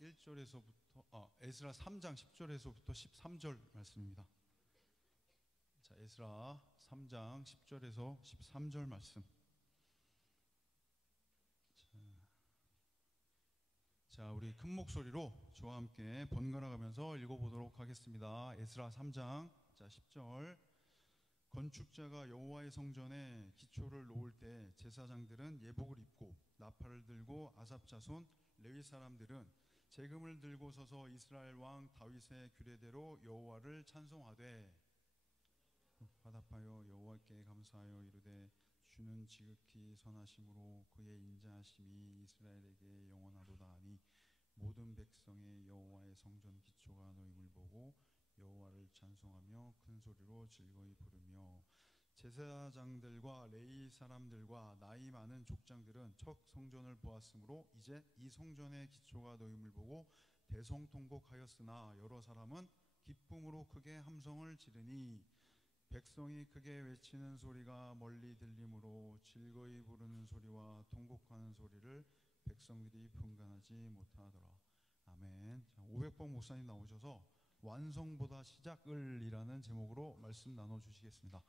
에스라 3장 10절에서부터 13절 말씀입니다. 자, 에스라 3장 10절에서 13절 말씀. 자, 우리 큰 목소리로 저와 함께 번갈아 가면서 읽어보도록 하겠습니다. 에스라 3장 10절. 건축자가 여호와의 성전에 기초를 놓을 때 제사장들은 예복을 입고 나팔을 들고 아삽 자손 레위 사람들은 재금을 들고 서서 이스라엘 왕 다윗의 규례대로 여호와를 찬송하되 화답하여 여호와께 감사하여 이르되 주는 지극히 선하심으로 그의 인자하심이 이스라엘에게 영원하도다 하니 모든 백성의 여호와의 성전 기초가 놓임을 보고 여호와를 찬송하며 큰 소리로 즐거이 부르며 제사장들과 레위 사람들과 나이 많은 족장들은 첫 성전을 보았으므로 이제 이 성전의 기초가 놓임을 보고 대성통곡하였으나 여러 사람은 기쁨으로 크게 함성을 지르니 백성이 크게 외치는 소리가 멀리 들리므로 즐거이 부르는 소리와 통곡하는 소리를 백성들이 분간하지 못하더라. 아멘. 500번 목사님 나오셔서 완성보다 시작을 이라는 제목으로 말씀 나눠주시겠습니다.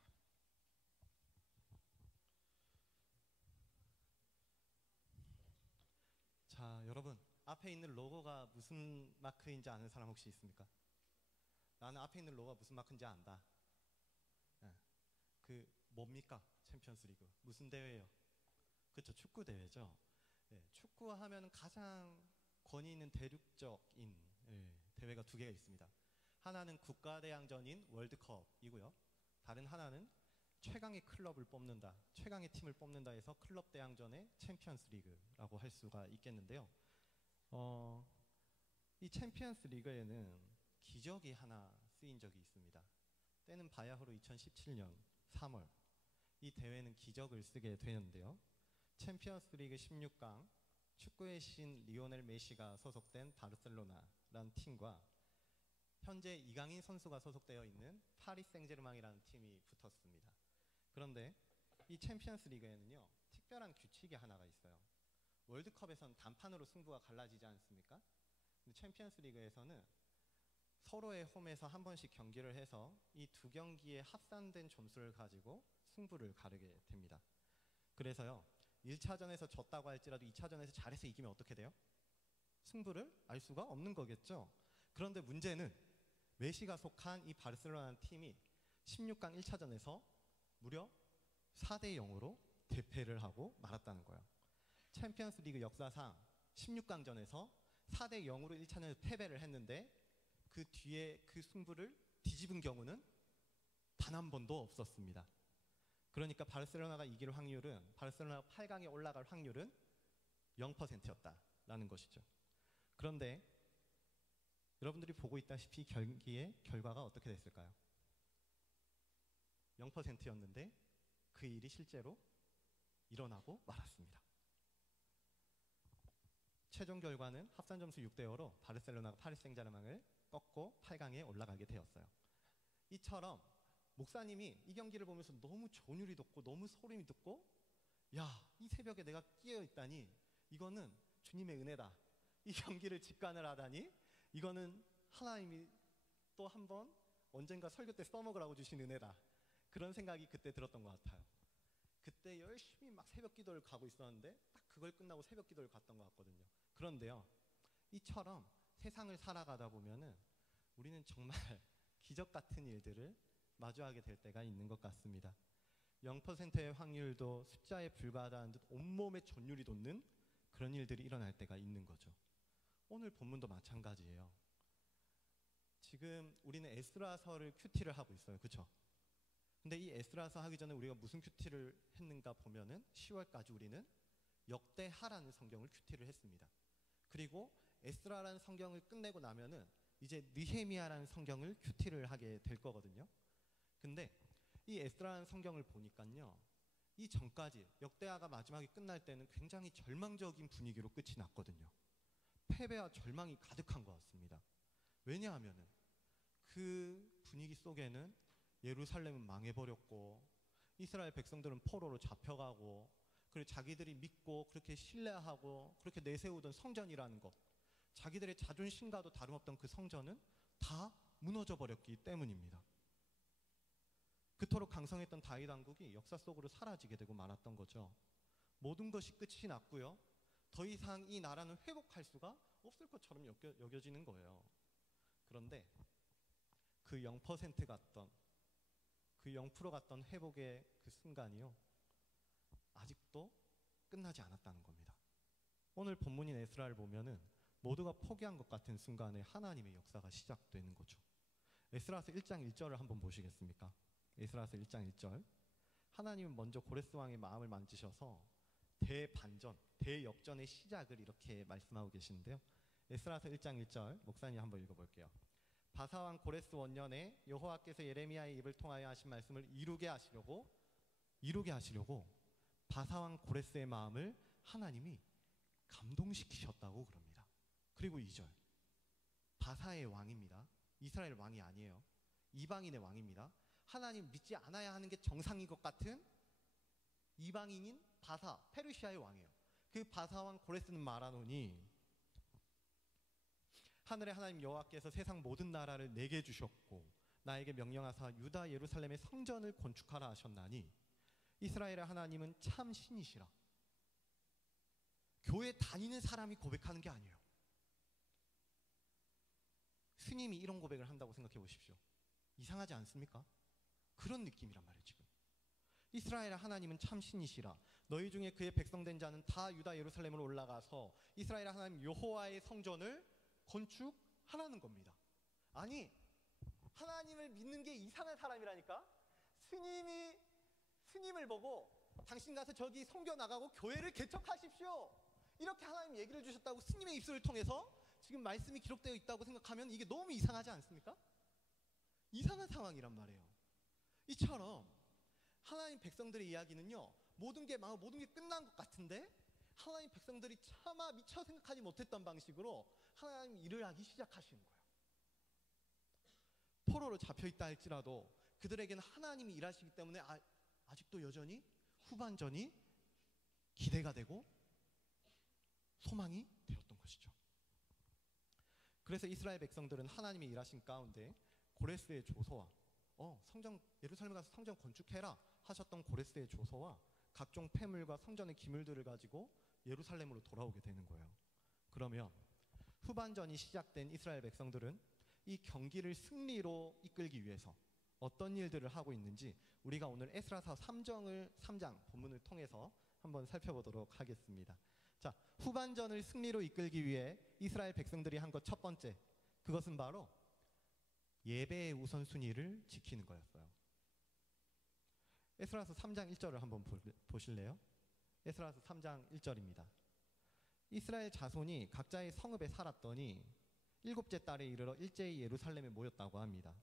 자, 여러분, 앞에 있는 로고가 무슨 마크인지 아는 사람 혹시 있습니까? 나는 앞에 있는 로고가 무슨 마크인지 안다. 그 뭡니까? 챔피언스 리그 무슨 대회예요? 그렇죠, 축구 대회죠. 축구하면 가장 권위 있는 대륙적인 대회가 두 개가 있습니다. 하나는 국가대항전인 월드컵이고요. 다른 하나는 최강의 클럽을 뽑는다, 최강의 팀을 뽑는다 해서 클럽 대항전의 챔피언스 리그라고 할 수가 있겠는데요. 이 챔피언스 리그에는 기적이 하나 쓰인 적이 있습니다. 때는 바야흐로 2017년 3월 이 대회는 기적을 쓰게 되는데요. 챔피언스 리그 16강 축구의 신 리오넬 메시가 소속된 바르셀로나라는 팀과 현재 이강인 선수가 소속되어 있는 파리 생제르맹이라는 팀이 붙었습니다. 그런데 이 챔피언스 리그에는요, 특별한 규칙이 하나가 있어요. 월드컵에서는 단판으로 승부가 갈라지지 않습니까? 근데 챔피언스 리그에서는 서로의 홈에서 한 번씩 경기를 해서 이 두 경기에 합산된 점수를 가지고 승부를 가르게 됩니다. 그래서요, 1차전에서 졌다고 할지라도 2차전에서 잘해서 이기면 어떻게 돼요? 승부를 알 수가 없는 거겠죠. 그런데 문제는 메시가 속한 이 바르셀로나 팀이 16강 1차전에서 무려 4대 0으로 대패를 하고 말았다는 거예요. 챔피언스 리그 역사상 16강전에서 4대 0으로 1차전에서 패배를 했는데 그 뒤에 그 승부를 뒤집은 경우는 단 한 번도 없었습니다. 그러니까 바르셀로나가 이길 확률은, 바르셀로나가 8강에 올라갈 확률은 0%였다라는 것이죠. 그런데 여러분들이 보고 있다시피 경기의 결과가 어떻게 됐을까요? 0%였는데 그 일이 실제로 일어나고 말았습니다. 최종 결과는 합산 점수 6대 5로 바르셀로나가 파리 생제르맹을 꺾고 8강에 올라가게 되었어요. 이처럼 목사님이 이 경기를 보면서 너무 전율이 돋고 너무 소름이 돋고, 야, 이 새벽에 내가 끼어 있다니 이거는 주님의 은혜다. 이 경기를 직관을 하다니 이거는 하나님이 또 한 번 언젠가 설교 때 써먹으라고 주신 은혜다. 그런 생각이 그때 들었던 것 같아요. 그때 열심히 막 새벽 기도를 가고 있었는데 딱 그걸 끝나고 새벽 기도를 갔던 것 같거든요. 그런데요, 이처럼 세상을 살아가다 보면은 우리는 정말 기적 같은 일들을 마주하게 될 때가 있는 것 같습니다. 0%의 확률도 숫자에 불과하다는 듯 온몸에 전율이 돋는 그런 일들이 일어날 때가 있는 거죠. 오늘 본문도 마찬가지예요. 지금 우리는 에스라서를 큐티를 하고 있어요. 그렇죠? 근데 이 에스라서 하기 전에 우리가 무슨 큐티를 했는가 보면은 10월까지 우리는 역대하라는 성경을 큐티를 했습니다. 그리고 에스라라는 성경을 끝내고 나면은 이제 느헤미야라는 성경을 큐티를 하게 될 거거든요. 근데 이 에스라라는 성경을 보니까요, 이 전까지 역대하가 마지막에 끝날 때는 굉장히 절망적인 분위기로 끝이 났거든요. 패배와 절망이 가득한 것 같습니다. 왜냐하면은 그 분위기 속에는 예루살렘은 망해버렸고 이스라엘 백성들은 포로로 잡혀가고, 그리고 자기들이 믿고 그렇게 신뢰하고 그렇게 내세우던 성전이라는 것, 자기들의 자존심과도 다름없던 그 성전은 다 무너져 버렸기 때문입니다. 그토록 강성했던 다윗 왕국이 역사 속으로 사라지게 되고 말았던 거죠. 모든 것이 끝이 났고요. 더 이상 이 나라는 회복할 수가 없을 것처럼 여겨지는 거예요. 그런데 그 0% 같던, 그 0% 같던 회복의 그 순간이요, 아직도 끝나지 않았다는 겁니다. 오늘 본문인 에스라를 보면은 모두가 포기한 것 같은 순간에 하나님의 역사가 시작되는 거죠. 에스라서 1장 1절을 한번 보시겠습니까? 에스라서 1장 1절. 하나님은 먼저 고레스 왕의 마음을 만지셔서 대반전, 대역전의 시작을 이렇게 말씀하고 계시는데요. 에스라서 1장 1절 목사님 한번 읽어볼게요. 바사왕 고레스 원년에 여호와께서 예레미야의 입을 통하여 하신 말씀을 이루게 하시려고 바사왕 고레스의 마음을 하나님이 감동시키셨다고 그럽니다. 그리고 2절, 바사의 왕입니다. 이스라엘 왕이 아니에요. 이방인의 왕입니다. 하나님 믿지 않아야 하는 게 정상인 것 같은 이방인인 바사, 페르시아의 왕이에요. 그 바사왕 고레스는 말하노니 하늘의 하나님 여호와께서 세상 모든 나라를 내게 주셨고 나에게 명령하사 유다 예루살렘의 성전을 건축하라 하셨나니 이스라엘의 하나님은 참 신이시라. 교회 다니는 사람이 고백하는 게 아니에요. 스님이 이런 고백을 한다고 생각해 보십시오. 이상하지 않습니까? 그런 느낌이란 말이에요. 지금 이스라엘의 하나님은 참 신이시라. 너희 중에 그의 백성된 자는 다 유다 예루살렘으로 올라가서 이스라엘의 하나님 여호와의 성전을 건축하라는 겁니다. 아니, 하나님을 믿는 게 이상한 사람이라니까. 스님을 보고 당신 가서 저기 성교 나가고 교회를 개척하십시오, 이렇게 하나님 얘기를 주셨다고 스님의 입술을 통해서 지금 말씀이 기록되어 있다고 생각하면 이게 너무 이상하지 않습니까? 이상한 상황이란 말이에요. 이처럼 하나님 백성들의 이야기는요, 모든 게 끝난 것 같은데 하나님 백성들이 차마 미처 생각하지 못했던 방식으로 하나님 일을 하기 시작하시는 거예요. 포로로 잡혀있다 할지라도 그들에게는 하나님이 일하시기 때문에 아직도 여전히 후반전이 기대가 되고 소망이 되었던 것이죠. 그래서 이스라엘 백성들은 하나님이 일하신 가운데 고레스의 조서와 예루살렘 가서 성전 건축해라 하셨던 고레스의 조서와 각종 폐물과 성전의 기물들을 가지고 예루살렘으로 돌아오게 되는 거예요. 그러면 후반전이 시작된 이스라엘 백성들은 이 경기를 승리로 이끌기 위해서 어떤 일들을 하고 있는지 우리가 오늘 에스라서 3장 본문을 통해서 한번 살펴보도록 하겠습니다. 자, 후반전을 승리로 이끌기 위해 이스라엘 백성들이 한 것 첫 번째, 그것은 바로 예배의 우선순위를 지키는 거였어요. 에스라서 3장 1절을 한번 보실래요? 에스라서 3장 1절입니다. 이스라엘 자손이 각자의 성읍에 살았더니 7째 달에 이르러 일제히 예루살렘에 모였다고 합니다.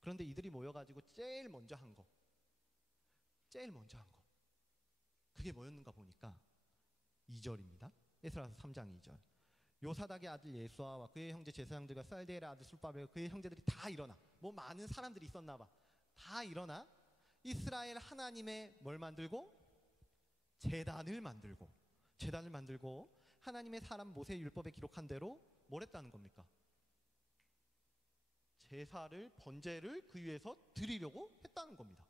그런데 이들이 모여가지고 제일 먼저 한 거, 그게 뭐였는가 보니까 2절입니다. 에스라서 3장 2절. 요사닥의 아들 예수아와 그의 형제 제사장들과 살디엘의 아들 술바벨 그의 형제들이 다 일어나, 많은 사람들이 있었나 봐. 다 일어나 이스라엘 하나님의 뭘 만들고? 제단을 만들고 하나님의 사람 모세 율법에 기록한 대로 뭘 했다는 겁니까? 제사를, 번제를 그 위에서 드리려고 했다는 겁니다.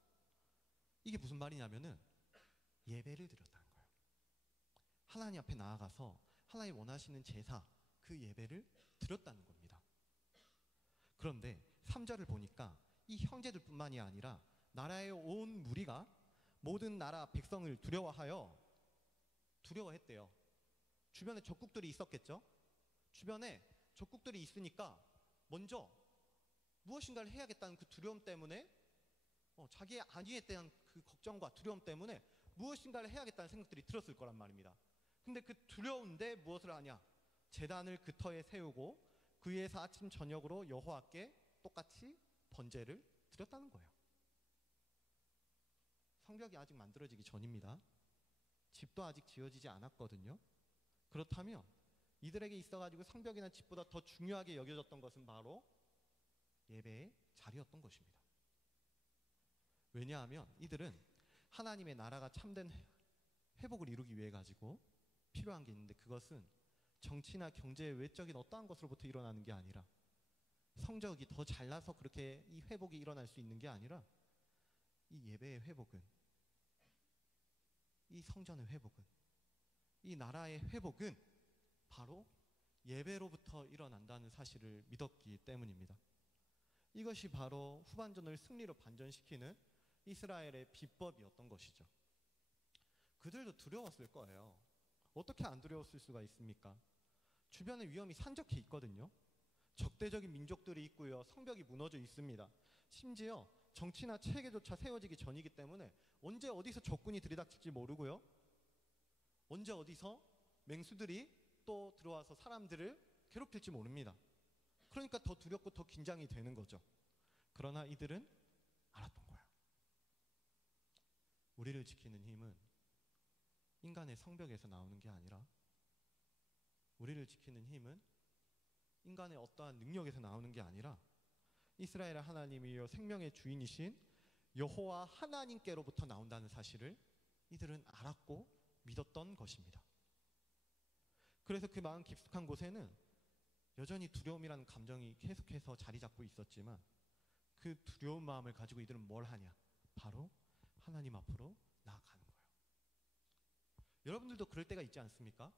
이게 무슨 말이냐면은 예배를 드렸다는 거예요. 하나님 앞에 나아가서 하나님 원하시는 제사, 그 예배를 드렸다는 겁니다. 그런데 3절을 보니까 이 형제들뿐만이 아니라 나라의 온 무리가 모든 나라 백성을 두려워했대요. 주변에 적국들이 있었겠죠. 주변에 적국들이 있으니까 먼저 무엇인가를 해야겠다는 그 두려움 때문에 자기의 안위에 대한 그 걱정과 두려움 때문에 무엇인가를 해야겠다는 생각들이 들었을 거란 말입니다. 근데 그 두려운데 무엇을 하냐? 제단을 그 터에 세우고 그 위에서 아침 저녁으로 여호와께 똑같이 번제를 드렸다는 거예요. 성벽이 아직 만들어지기 전입니다. 집도 아직 지어지지 않았거든요. 그렇다면 이들에게 있어가지고 성벽이나 집보다 더 중요하게 여겨졌던 것은 바로 예배의 자리였던 것입니다. 왜냐하면 이들은 하나님의 나라가 참된 회복을 이루기 위해 가지고 필요한 게 있는데 그것은 정치나 경제의 외적인 어떠한 것으로부터 일어나는 게 아니라, 성적이 더 잘나서 그렇게 이 회복이 일어날 수 있는 게 아니라, 이 예배의 회복은, 이 성전의 회복은, 이 나라의 회복은 바로 예배로부터 일어난다는 사실을 믿었기 때문입니다. 이것이 바로 후반전을 승리로 반전시키는 이스라엘의 비법이었던 것이죠. 그들도 두려웠을 거예요. 어떻게 안 두려웠을 수가 있습니까? 주변에 위험이 산적해 있거든요. 적대적인 민족들이 있고요. 성벽이 무너져 있습니다. 심지어 정치나 체계조차 세워지기 전이기 때문에 언제 어디서 적군이 들이닥칠지 모르고요. 언제 어디서 맹수들이 또 들어와서 사람들을 괴롭힐지 모릅니다. 그러니까 더 두렵고 더 긴장이 되는 거죠. 그러나 이들은 알았던 거예요. 우리를 지키는 힘은 인간의 성벽에서 나오는 게 아니라, 우리를 지키는 힘은 인간의 어떠한 능력에서 나오는 게 아니라 이스라엘의 하나님이요 생명의 주인이신 여호와 하나님께로부터 나온다는 사실을 이들은 알았고 믿었던 것입니다. 그래서 그 마음 깊숙한 곳에는 여전히 두려움이라는 감정이 계속해서 자리 잡고 있었지만, 그 두려운 마음을 가지고 이들은 뭘 하냐? 바로 하나님 앞으로 나아가는 거예요. 여러분들도 그럴 때가 있지 않습니까?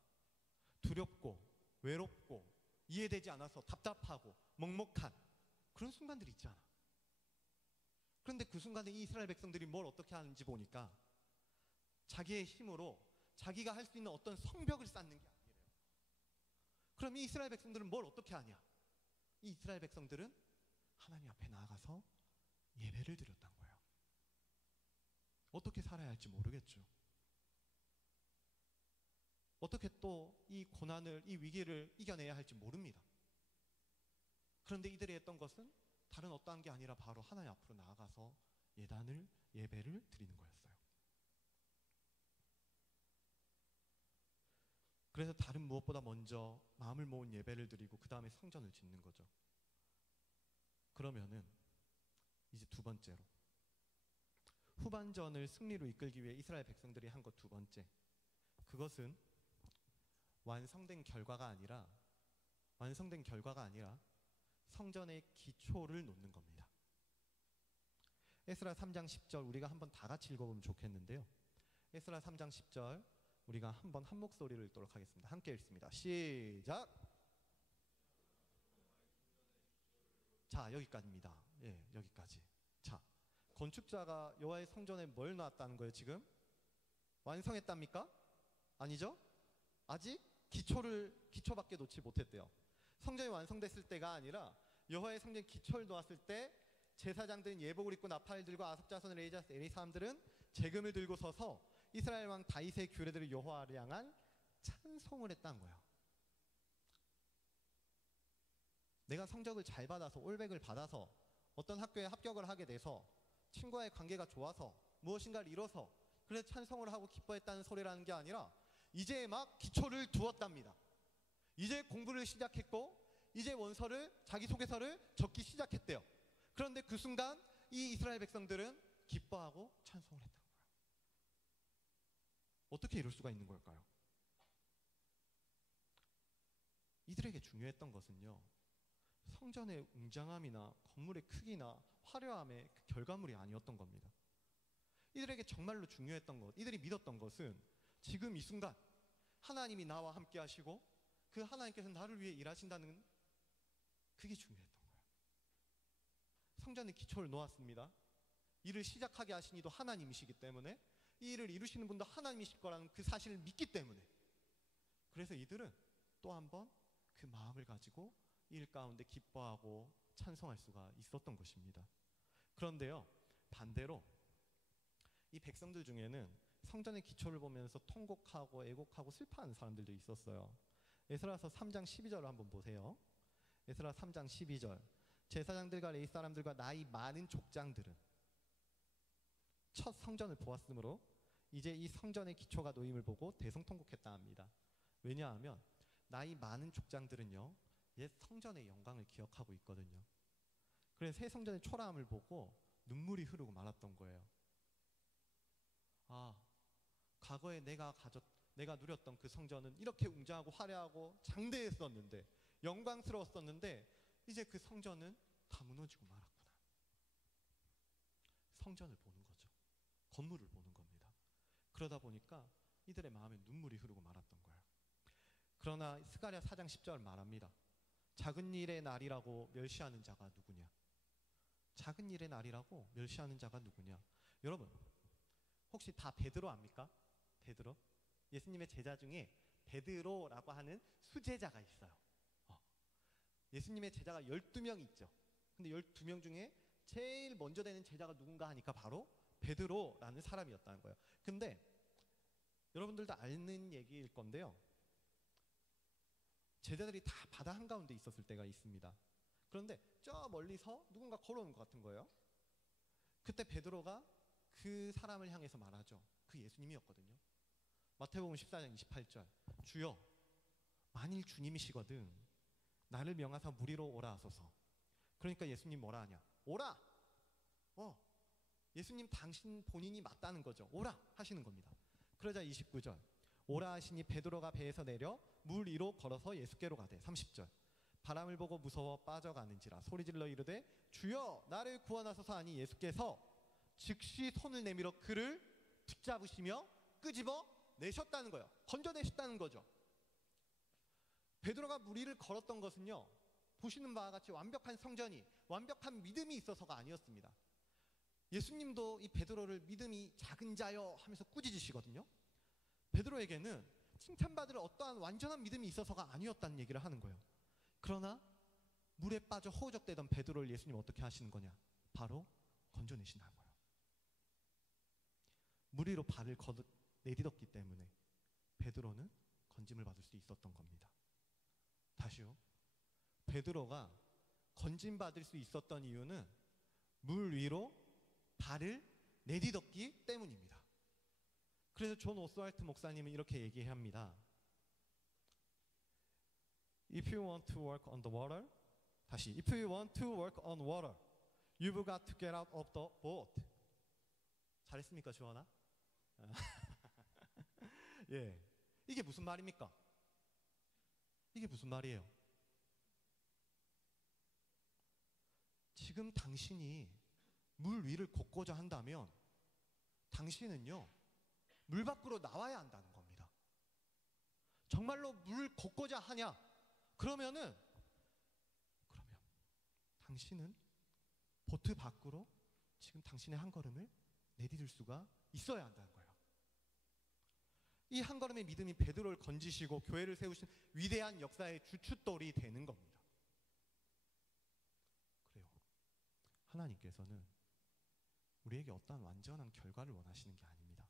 두렵고 외롭고 이해되지 않아서 답답하고 먹먹한 그런 순간들이 있잖아. 그런데 그 순간에 이 이스라엘 백성들이 뭘 어떻게 하는지 보니까 자기의 힘으로 자기가 할 수 있는 어떤 성벽을 쌓는 게 아니래요. 그럼 이 이스라엘 백성들은 뭘 어떻게 하냐? 이 이스라엘 백성들은 하나님 앞에 나아가서 예배를 드렸단 거예요. 어떻게 살아야 할지 모르겠죠. 어떻게 또 이 고난을, 이 위기를 이겨내야 할지 모릅니다. 그런데 이들이 했던 것은 다른 어떠한 게 아니라 바로 하나님 앞으로 나아가서 예배를 드리는 거였어요. 그래서 다른 무엇보다 먼저 마음을 모은 예배를 드리고 그 다음에 성전을 짓는 거죠. 그러면은 이제 두 번째로, 후반전을 승리로 이끌기 위해 이스라엘 백성들이 한 것 두 번째, 그것은 완성된 결과가 아니라 성전의 기초를 놓는 겁니다. 에스라 3장 10절 우리가 한번 다 같이 읽어보면 좋겠는데요. 에스라 3장 10절 우리가 한번 한 목소리를 읽도록 하겠습니다. 함께 읽습니다. 시작. 자, 여기까지입니다. 예, 여기까지. 자, 건축자가 여호와의 성전에 뭘 놨다는 거예요? 지금 완성했답니까? 아니죠? 아직 기초밖에 놓지 못했대요. 성전이 완성됐을 때가 아니라 여호와의 성전 기초를 놓았을 때 제사장들은 예복을 입고 나팔을 들고 아삽 자손 에리 사람들은 재금을 들고 서서 이스라엘 왕 다윗의 규례대로 여호와를 향한 찬송을 했다는 거예요. 내가 성적을 잘 받아서 올백을 받아서 어떤 학교에 합격을 하게 돼서 친구와의 관계가 좋아서 무엇인가를 이뤄서 그래서 찬송을 하고 기뻐했다는 소리라는 게 아니라 이제 막 기초를 두었답니다. 이제 공부를 시작했고 이제 자기소개서를 적기 시작했대요. 그런데 그 순간 이 이스라엘 백성들은 기뻐하고 찬송을 했다는 거예요. 어떻게 이럴 수가 있는 걸까요? 이들에게 중요했던 것은요, 성전의 웅장함이나 건물의 크기나 화려함의 그 결과물이 아니었던 겁니다. 이들에게 정말로 중요했던 것, 이들이 믿었던 것은 지금 이 순간 하나님이 나와 함께 하시고 그 하나님께서 나를 위해 일하신다는, 그게 중요했던 거예요. 성전의 기초를 놓았습니다. 일을 시작하게 하신 이도 하나님이시기 때문에 이 일을 이루시는 분도 하나님이실 거라는 그 사실을 믿기 때문에, 그래서 이들은 또 한 번 그 마음을 가지고 일 가운데 기뻐하고 찬송할 수가 있었던 것입니다. 그런데요, 반대로 이 백성들 중에는 성전의 기초를 보면서 통곡하고 애곡하고 슬퍼하는 사람들도 있었어요. 에스라서 3장 12절을 한번 보세요. 에스라 3장 12절 제사장들과 레위 사람들과 나이 많은 족장들은 첫 성전을 보았으므로 이제 이 성전의 기초가 놓임을 보고 대성통곡했다 합니다. 왜냐하면 나이 많은 족장들은요, 옛 성전의 영광을 기억하고 있거든요. 그래서 새 성전의 초라함을 보고 눈물이 흐르고 말았던 거예요. 아, 과거에 내가 내가 누렸던 그 성전은 이렇게 웅장하고 화려하고 장대했었는데, 영광스러웠었는데, 이제 그 성전은 다 무너지고 말았구나. 성전을 보는 거죠. 건물을 보는 겁니다. 그러다 보니까 이들의 마음에 눈물이 흐르고 말았던 거예요. 그러나 스가랴 4장 10절 말합니다. 작은 일의 날이라고 멸시하는 자가 누구냐? 작은 일의 날이라고 멸시하는 자가 누구냐? 여러분, 혹시 다 베드로 압니까? 베드로? 예수님의 제자 중에 베드로라고 하는 수제자가 있어요. 예수님의 제자가 12명 있죠. 근데 12명 중에 제일 먼저 되는 제자가 누군가 하니까 바로 베드로라는 사람이었다는 거예요. 근데 여러분들도 아는 얘기일 건데요. 제자들이 다 바다 한가운데 있었을 때가 있습니다. 그런데 저 멀리서 누군가 걸어오는 것 같은 거예요. 그때 베드로가 그 사람을 향해서 말하죠. 그 예수님이었거든요. 마태복음 14장 28절. 주여, 만일 주님이시거든 나를 명하사 무리로 오라 하소서. 그러니까 예수님 뭐라 하냐? 오라! 예수님 당신 본인이 맞다는 거죠. 오라! 하시는 겁니다. 그러자 29절. 오라 하시니 베드로가 배에서 내려 물 위로 걸어서 예수께로 가되. 30절. 바람을 보고 무서워 빠져가는지라 소리질러 이르되 주여 나를 구원하소서 하니 예수께서 즉시 손을 내밀어 그를 붙잡으시며 끄집어 내셨다는 거예요. 건져내셨다는 거죠. 베드로가 물 위를 걸었던 것은요, 보시는 바와 같이 완벽한 성전이, 완벽한 믿음이 있어서가 아니었습니다. 예수님도 이 베드로를 믿음이 작은 자여 하면서 꾸짖으시거든요. 베드로에게는 칭찬받을 어떠한 완전한 믿음이 있어서가 아니었다는 얘기를 하는 거예요. 그러나 물에 빠져 허우적대던 베드로를 예수님 어떻게 하시는 거냐? 바로 건져내신다는 거예요. 물 위로 발을 내딛었기 때문에 베드로는 건짐을 받을 수 있었던 겁니다. 다시요. 베드로가 건짐받을 수 있었던 이유는 물 위로 발을 내딛었기 때문입니다. 그래서 존 오스왈트 목사님은 이렇게 얘기합니다. If you want to walk on the water, 다시 If you want to walk on water, you've got to get out of the boat. 잘했습니까, 주원아? 예, 이게 무슨 말입니까? 이게 무슨 말이에요? 지금 당신이 물 위를 걷고자 한다면 당신은요, 물 밖으로 나와야 한다는 겁니다. 정말로 물 걷고자 하냐? 그러면 당신은 보트 밖으로 지금 당신의 한 걸음을 내디딜 수가 있어야 한다는 거예요. 이 한 걸음의 믿음이 베드로를 건지시고 교회를 세우신 위대한 역사의 주춧돌이 되는 겁니다. 그래요. 하나님께서는 우리에게 어떠한 완전한 결과를 원하시는 게 아닙니다.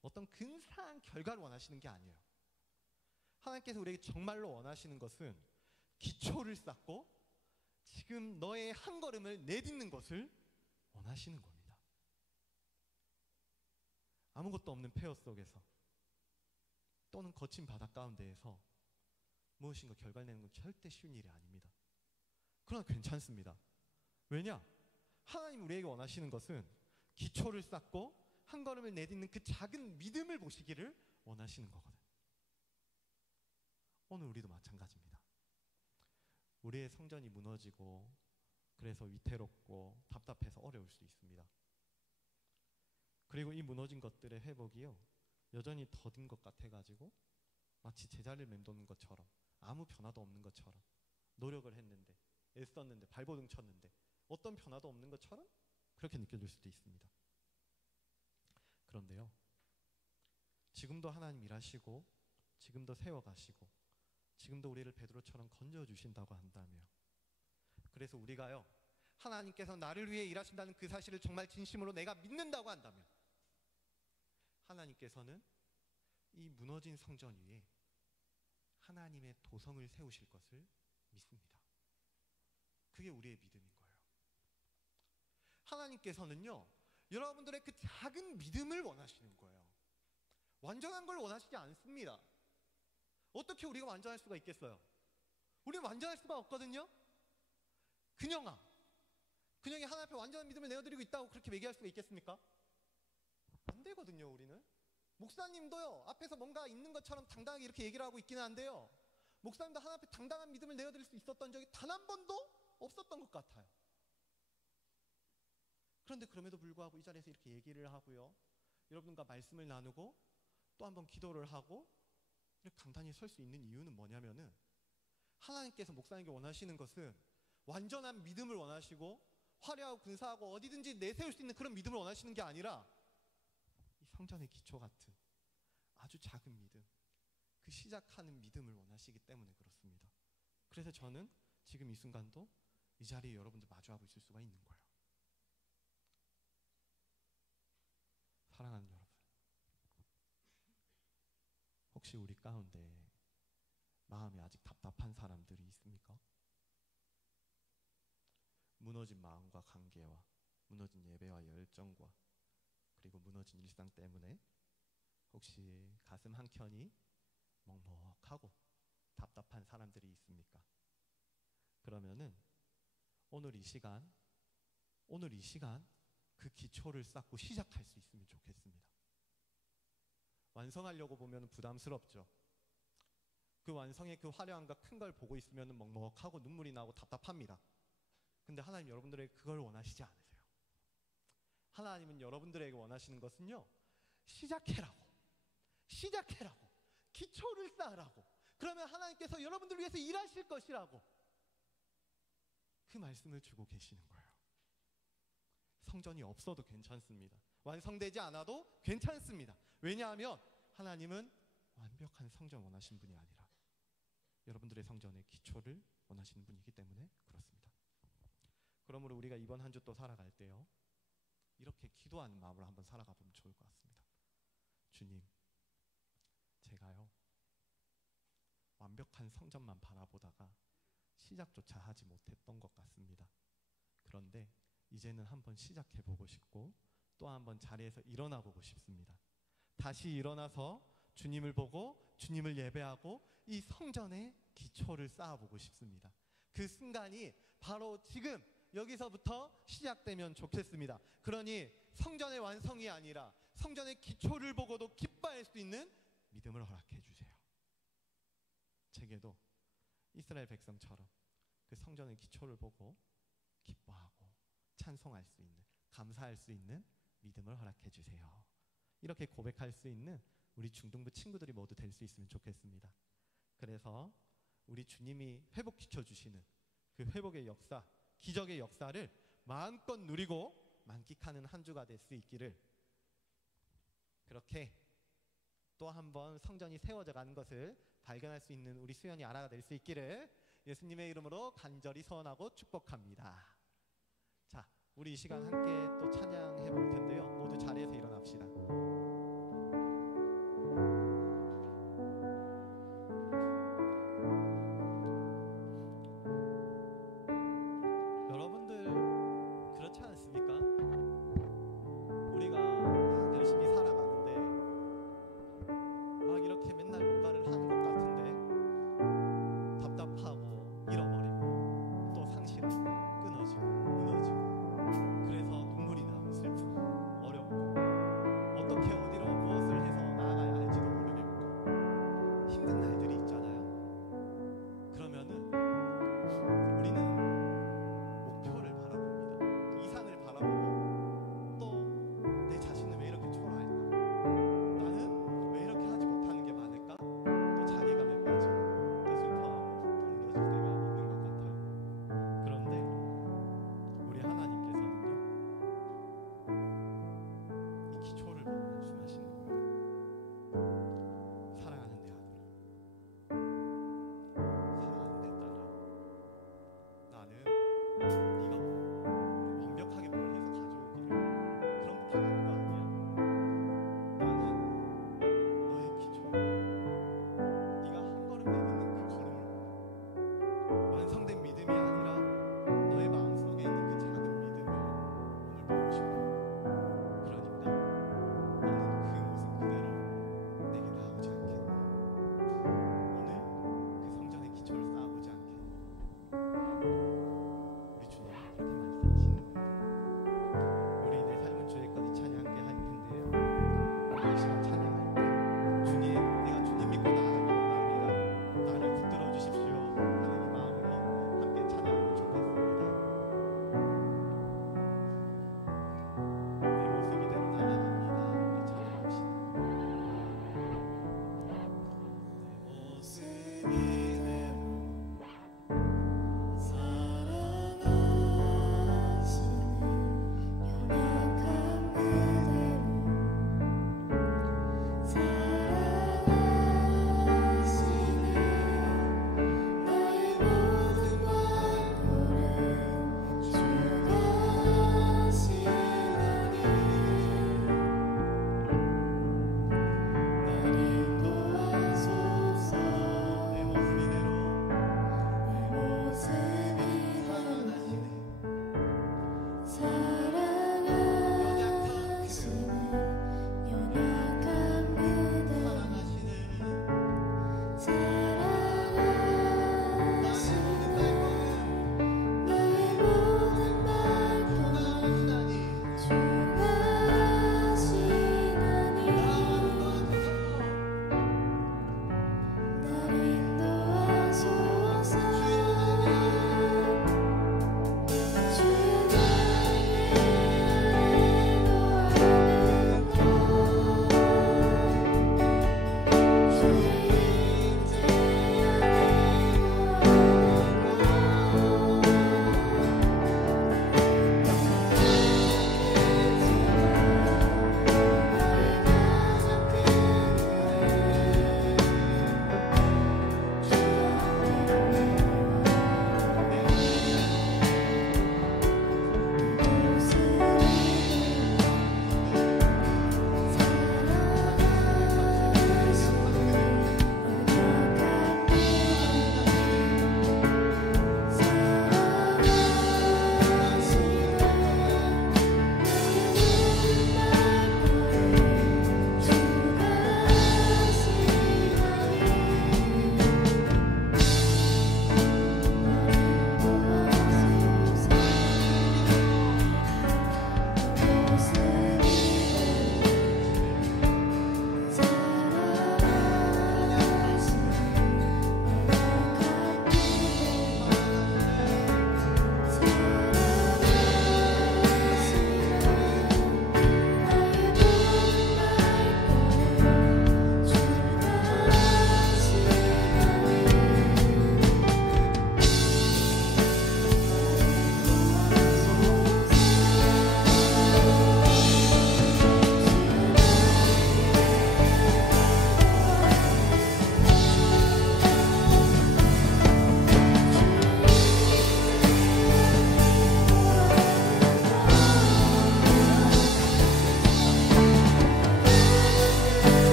어떤 근사한 결과를 원하시는 게 아니에요. 하나님께서 우리에게 정말로 원하시는 것은 기초를 쌓고 지금 너의 한 걸음을 내딛는 것을 원하시는 겁니다. 아무것도 없는 폐허 속에서 또는 거친 바다 가운데에서 무엇인가 결과를 내는 건 절대 쉬운 일이 아닙니다. 그러나 괜찮습니다. 왜냐? 하나님 우리에게 원하시는 것은 기초를 쌓고 한 걸음을 내딛는 그 작은 믿음을 보시기를 원하시는 거거든요. 오늘 우리도 마찬가지입니다. 우리의 성전이 무너지고 그래서 위태롭고 답답해서 어려울 수 있습니다. 그리고 이 무너진 것들의 회복이요, 여전히 더딘 것 같아가지고 마치 제자리를 맴도는 것처럼 아무 변화도 없는 것처럼 노력을 했는데 애썼는데 발버둥 쳤는데 어떤 변화도 없는 것처럼 그렇게 느껴질 수도 있습니다. 그런데요, 지금도 하나님 일하시고 지금도 세워가시고 지금도 우리를 베드로처럼 건져주신다고 한다며, 그래서 우리가요, 하나님께서 나를 위해 일하신다는 그 사실을 정말 진심으로 내가 믿는다고 한다면 하나님께서는 이 무너진 성전 위에 하나님의 도성을 세우실 것을 믿습니다. 그게 우리의 믿음인 거예요. 하나님께서는요, 여러분들의 그 작은 믿음을 원하시는 거예요. 완전한 걸 원하시지 않습니다. 어떻게 우리가 완전할 수가 있겠어요? 우리는 완전할 수가 없거든요. 근영이 하나님 앞에 완전한 믿음을 내어드리고 있다고 그렇게 얘기할 수가 있겠습니까? 안 되거든요. 우리는 목사님도요, 앞에서 뭔가 있는 것처럼 당당하게 이렇게 얘기를 하고 있기는 한데요, 목사님도 하나님 앞에 당당한 믿음을 내어드릴 수 있었던 적이 단 한 번도 없었던 것 같아요. 그런데 그럼에도 불구하고 이 자리에서 이렇게 얘기를 하고요, 여러분과 말씀을 나누고 또 한 번 기도를 하고 이렇게 강단히 설 수 있는 이유는 뭐냐면은, 하나님께서 목사님께 원하시는 것은 완전한 믿음을 원하시고 화려하고 근사하고 어디든지 내세울 수 있는 그런 믿음을 원하시는 게 아니라 이 성전의 기초 같은 아주 작은 믿음, 그 시작하는 믿음을 원하시기 때문에 그렇습니다. 그래서 저는 지금 이 순간도 이 자리에 여러분들 마주하고 있을 수가 있는 거예요. 사랑하는 여러분, 혹시 우리 가운데 마음이 아직 답답한 사람들이 있습니까? 무너진 마음과 관계와 무너진 예배와 열정과 그리고 무너진 일상 때문에 혹시 가슴 한켠이 먹먹하고 답답한 사람들이 있습니까? 그러면은 오늘 이 시간 그 기초를 쌓고 시작할 수 있으면 좋겠습니다. 완성하려고 보면 부담스럽죠. 그 완성의 그 화려함과 큰 걸 보고 있으면 먹먹하고 눈물이 나고 답답합니다. 근데 하나님 여러분들에게 그걸 원하시지 않으세요. 하나님은 여러분들에게 원하시는 것은요, 시작해라고, 기초를 쌓으라고, 그러면 하나님께서 여러분들을 위해서 일하실 것이라고, 그 말씀을 주고 계시는 거예요. 성전이 없어도 괜찮습니다. 완성되지 않아도 괜찮습니다. 왜냐하면 하나님은 완벽한 성전 원하신 분이 아니라 여러분들의 성전의 기초를 원하시는 분이기 때문에 그렇습니다. 그러므로 우리가 이번 한 주 또 살아갈 때요, 이렇게 기도하는 마음으로 한번 살아가 보면 좋을 것 같습니다. 주님, 제가요 완벽한 성전만 바라보다가 시작조차 하지 못했던 것 같습니다. 그런데 이제는 한번 시작해보고 싶고 또 한번 자리에서 일어나 보고 싶습니다. 다시 일어나서 주님을 보고 주님을 예배하고 이 성전의 기초를 쌓아보고 싶습니다. 그 순간이 바로 지금 여기서부터 시작되면 좋겠습니다. 그러니 성전의 완성이 아니라 성전의 기초를 보고도 기뻐할 수 있는 믿음을 허락해 주세요. 제게도 이스라엘 백성처럼 그 성전의 기초를 보고 기뻐하고 찬송할 수 있는, 감사할 수 있는 믿음을 허락해 주세요. 이렇게 고백할 수 있는 우리 중등부 친구들이 모두 될 수 있으면 좋겠습니다. 그래서 우리 주님이 회복시켜 주시는 그 회복의 역사, 기적의 역사를 마음껏 누리고 만끽하는 한 주가 될 수 있기를, 그렇게 또 한 번 성전이 세워져 가는 것을 발견할 수 있는 우리 수연이 아라가 될 수 있기를 예수님의 이름으로 간절히 소원하고 축복합니다. 자, 우리 이 시간 함께 또 찬양해 볼 텐데요, 모두 자리에서 일어납시다. 여러분들 그렇지 않습니까? 우리가 막 열심히 살아가는데 막 이렇게 맨날 뭔가를 하는 것 같은데 답답하고 잃어버리고 또 상실하고 끊어지고 무너지고, 그래서 눈물이 나고 슬프고 어렵고 어떻게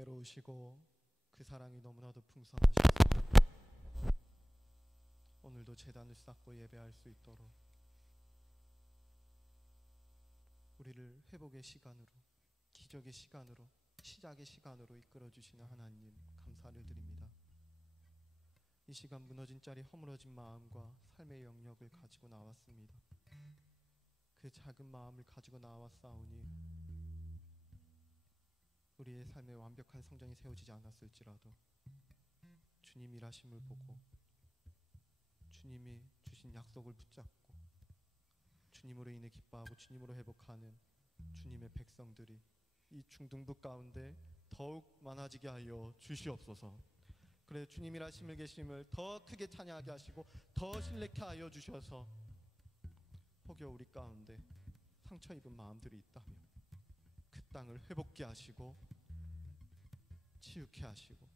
은혜로우시고 그 사랑이 너무나도 풍성하셔서 오늘도 제단을 쌓고 예배할 수 있도록 우리를 회복의 시간으로, 기적의 시간으로, 시작의 시간으로 이끌어주시는 하나님 감사를 드립니다. 이 시간 무너진 자리 허물어진 마음과 삶의 영역을 가지고 나왔습니다. 그 작은 마음을 가지고 나왔사오니 우리의 삶에 완벽한 성전이 세워지지 않았을지라도 주님 일하심을 보고 주님이 주신 약속을 붙잡고 주님으로 인해 기뻐하고 주님으로 회복하는 주님의 백성들이 이 중등부 가운데 더욱 많아지게 하여 주시옵소서. 그래 주님 일하심을 계심을 더 크게 찬양하게 하시고 더 신뢰케 하여 주셔서 혹여 우리 가운데 상처 입은 마음들이 있다면 그 땅을 회복케 하시고 치유케 하시고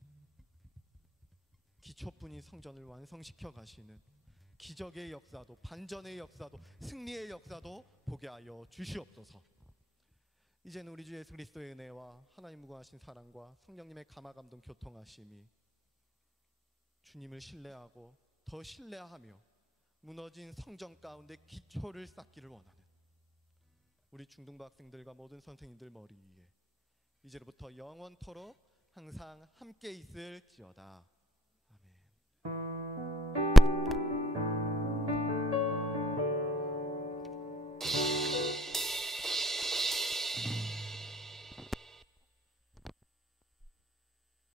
기초뿐인 성전을 완성시켜 가시는 기적의 역사도, 반전의 역사도, 승리의 역사도 보게 하여 주시옵소서. 이제는 우리 주 예수 그리스도의 은혜와 하나님 무궁하신 사랑과 성령님의 감화감동 교통하심이 주님을 신뢰하고 더 신뢰하며 무너진 성전 가운데 기초를 쌓기를 원하는 우리 중등부 학생들과 모든 선생님들 머리 위에 이제로부터 영원토록 항상 함께 있을지어다.